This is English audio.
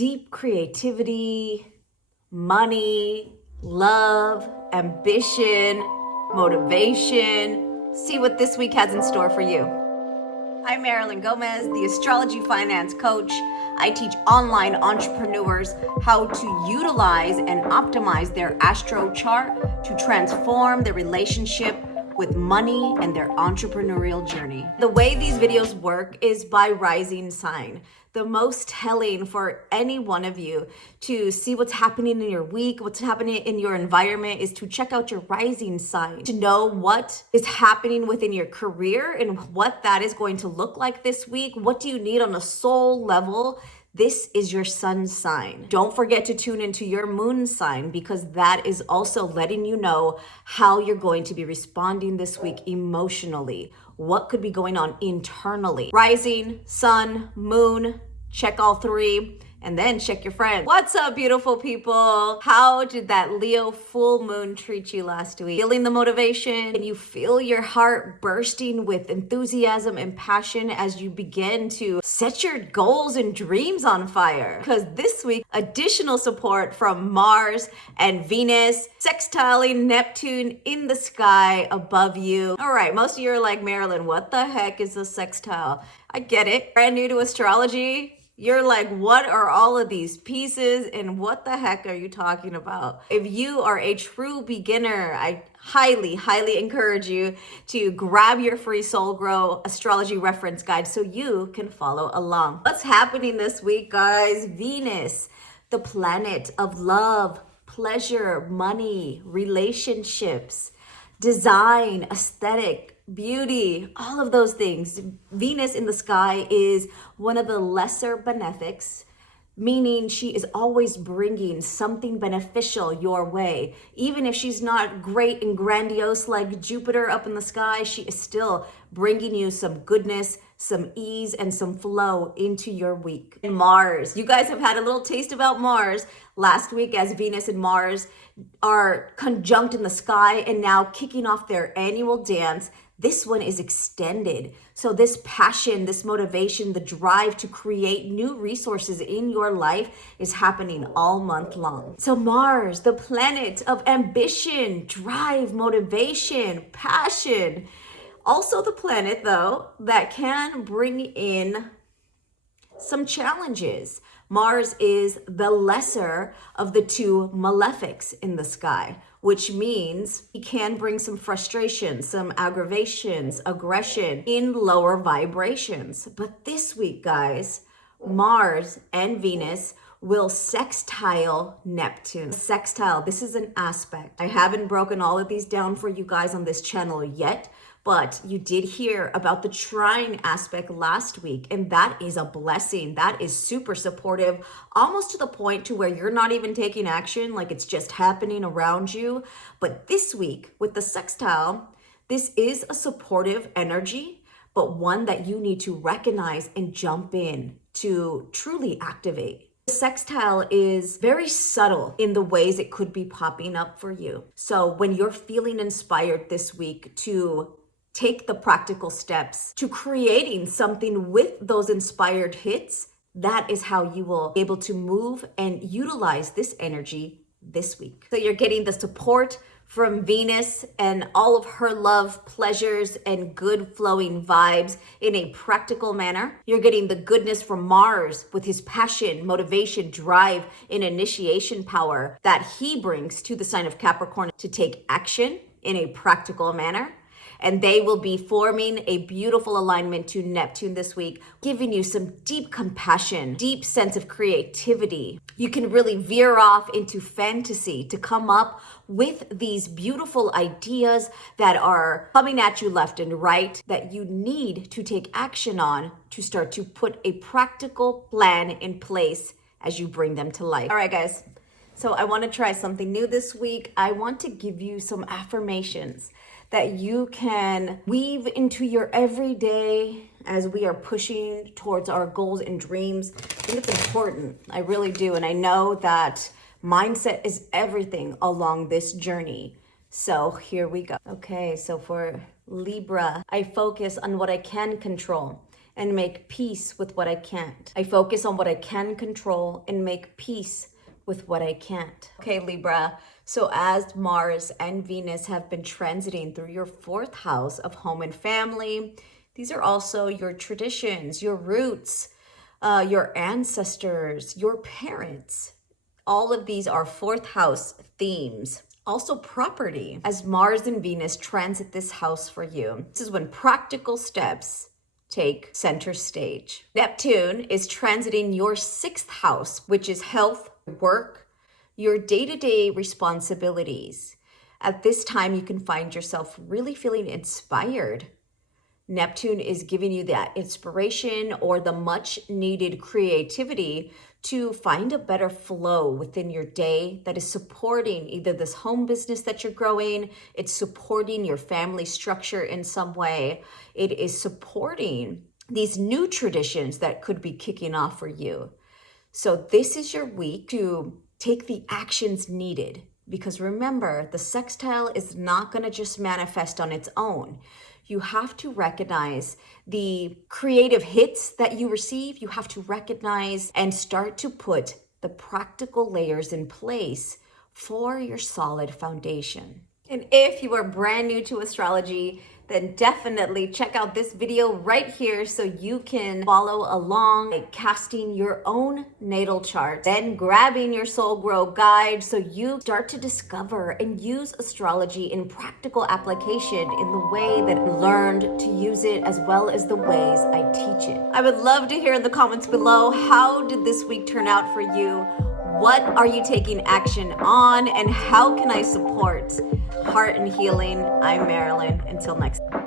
deep creativity, money, love, ambition, motivation. See what this week has in store for you. I'm Marilyn Gomez, the Astrology Finance Coach. I teach online entrepreneurs how to utilize and optimize their Astro Chart to transform their relationship with money and their entrepreneurial journey. The way these videos work is by rising sign. The most telling for any one of you to see what's happening in your week, what's happening in your environment, is to check out your rising sign, to know what is happening within your career and what that is going to look like this week. What do you need on a soul level? This is your sun sign. Don't forget to tune into your moon sign, because that is also letting you know how you're going to be responding this week emotionally. What could be going on internally? Rising, sun, moon, check all three. And then check your friends. What's up, beautiful people? How did that Leo full moon treat you last week? Feeling the motivation? Can you feel your heart bursting with enthusiasm and passion as you begin to set your goals and dreams on fire? Because this week, additional support from Mars and Venus, sextiling Neptune in the sky above you. All right, most of you are like, Marilyn, what the heck is a sextile? I get it. Brand new to astrology. You're like, what are all of these pieces and what the heck are you talking about? If you are a true beginner, I highly, highly encourage you to grab your free Soul Grow astrology reference guide so you can follow along. What's happening this week, guys? Venus, the planet of love, pleasure, money, relationships, design, aesthetic, beauty, all of those things. Venus in the sky is one of the lesser benefics, meaning she is always bringing something beneficial your way. Even if she's not great and grandiose like Jupiter up in the sky, she is still bringing you some goodness, some ease, and some flow into your week. And Mars, you guys have had a little taste about Mars last week as Venus and Mars are conjunct in the sky and now kicking off their annual dance. This one is extended. So this passion, this motivation, the drive to create new resources in your life is happening all month long. So Mars, the planet of ambition, drive, motivation, passion. Also the planet, though, that can bring in some challenges. Mars is the lesser of the two malefics in the sky, which means he can bring some frustration, some aggravations, aggression in lower vibrations. But this week, guys, Mars and Venus will sextile Neptune. Sextile, this is an aspect. I haven't broken all of these down for you guys on this channel yet, but you did hear about the trine aspect last week, and that is a blessing. That is super supportive, almost to the point to where you're not even taking action, like it's just happening around you. But this week with the sextile, this is a supportive energy, but one that you need to recognize and jump in to truly activate. The sextile is very subtle in the ways it could be popping up for you. So when you're feeling inspired this week to take the practical steps to creating something with those inspired hits, that is how you will be able to move and utilize this energy this week. So you're getting the support from Venus and all of her love, pleasures, and good flowing vibes in a practical manner. You're getting the goodness from Mars with his passion, motivation, drive, and initiation power that he brings to the sign of Capricorn to take action in a practical manner. And they will be forming a beautiful alignment to Neptune this week, giving you some deep compassion, deep sense of creativity. You can really veer off into fantasy to come up with these beautiful ideas that are coming at you left and right that you need to take action on to start to put a practical plan in place as you bring them to life. All right, guys. So I want to try something new this week. I want to give you some affirmations that you can weave into your everyday as we are pushing towards our goals and dreams. I think it's important. I really do. And I know that mindset is everything along this journey. So here we go. Okay, so for Libra, I focus on what I can control and make peace with what I can't. I focus on what I can control and make peace with what I can't. Okay, Libra. So as Mars and Venus have been transiting through your 4th house of home and family, these are also your traditions, your roots, your ancestors, your parents. All of these are 4th house themes. Also property. As Mars and Venus transit this house for you, this is when practical steps take center stage. Neptune is transiting your 6th house, which is health, work, your day-to-day responsibilities. At this time, you can find yourself really feeling inspired. Neptune is giving you that inspiration or the much needed creativity to find a better flow within your day that is supporting either this home business that you're growing, it's supporting your family structure in some way, it is supporting these new traditions that could be kicking off for you. So this is your week to take the actions needed, because remember, the sextile is not going to just manifest on its own. You have to recognize the creative hits that you receive. You have to recognize and start to put the practical layers in place for your solid foundation. And if you are brand new to astrology, then definitely check out this video right here so you can follow along by casting your own natal chart, then grabbing your Soul Grow guide so you start to discover and use astrology in practical application in the way that I learned to use it, as well as the ways I teach it. I would love to hear in the comments below, how did this week turn out for you? What are you taking action on, and how can I support heart and healing? I'm Marilyn. Until next time.